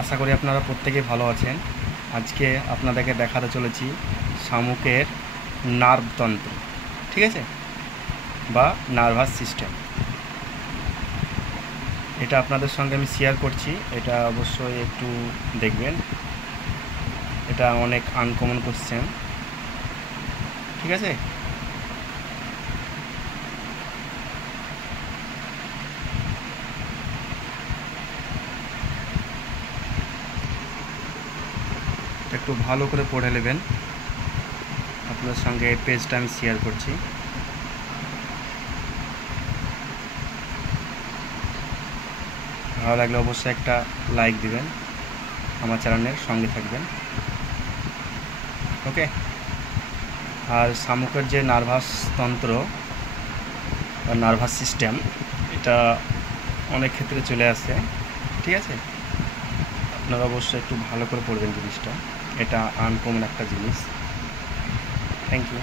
আশা করি আপনারা প্রত্যেকেই ভালো আছেন। আজকে আপনাদেরকে দেখাতে চলেছি শামুকের নার্ভতন্ত্র, ঠিক আছে, বা নার্ভাস সিস্টেম। এটা আপনাদের সঙ্গে আমি শেয়ার করছি, এটা অবশ্যই একটু দেখবেন। এটা অনেক আনকমন কোশ্চেন, ঠিক আছে। একটু ভালো করে পড়ে নেবেন। আপনাদের সঙ্গে এই পেজটা আমি শেয়ার করছি। ভালো লাগলে অবশ্যই একটা লাইক দিবেন, আমার চ্যানেলের সঙ্গে থাকবেন, ওকে। আর শামুকের যে নার্ভাস তন্ত্র বা নার্ভাস সিস্টেম, এটা অনেক ক্ষেত্রে চলে আসে, ঠিক আছে। আপনারা অবশ্যই একটু ভালো করে পড়বেন জিনিসটা, এটা আনকমন একটা জিনিস। Thank you.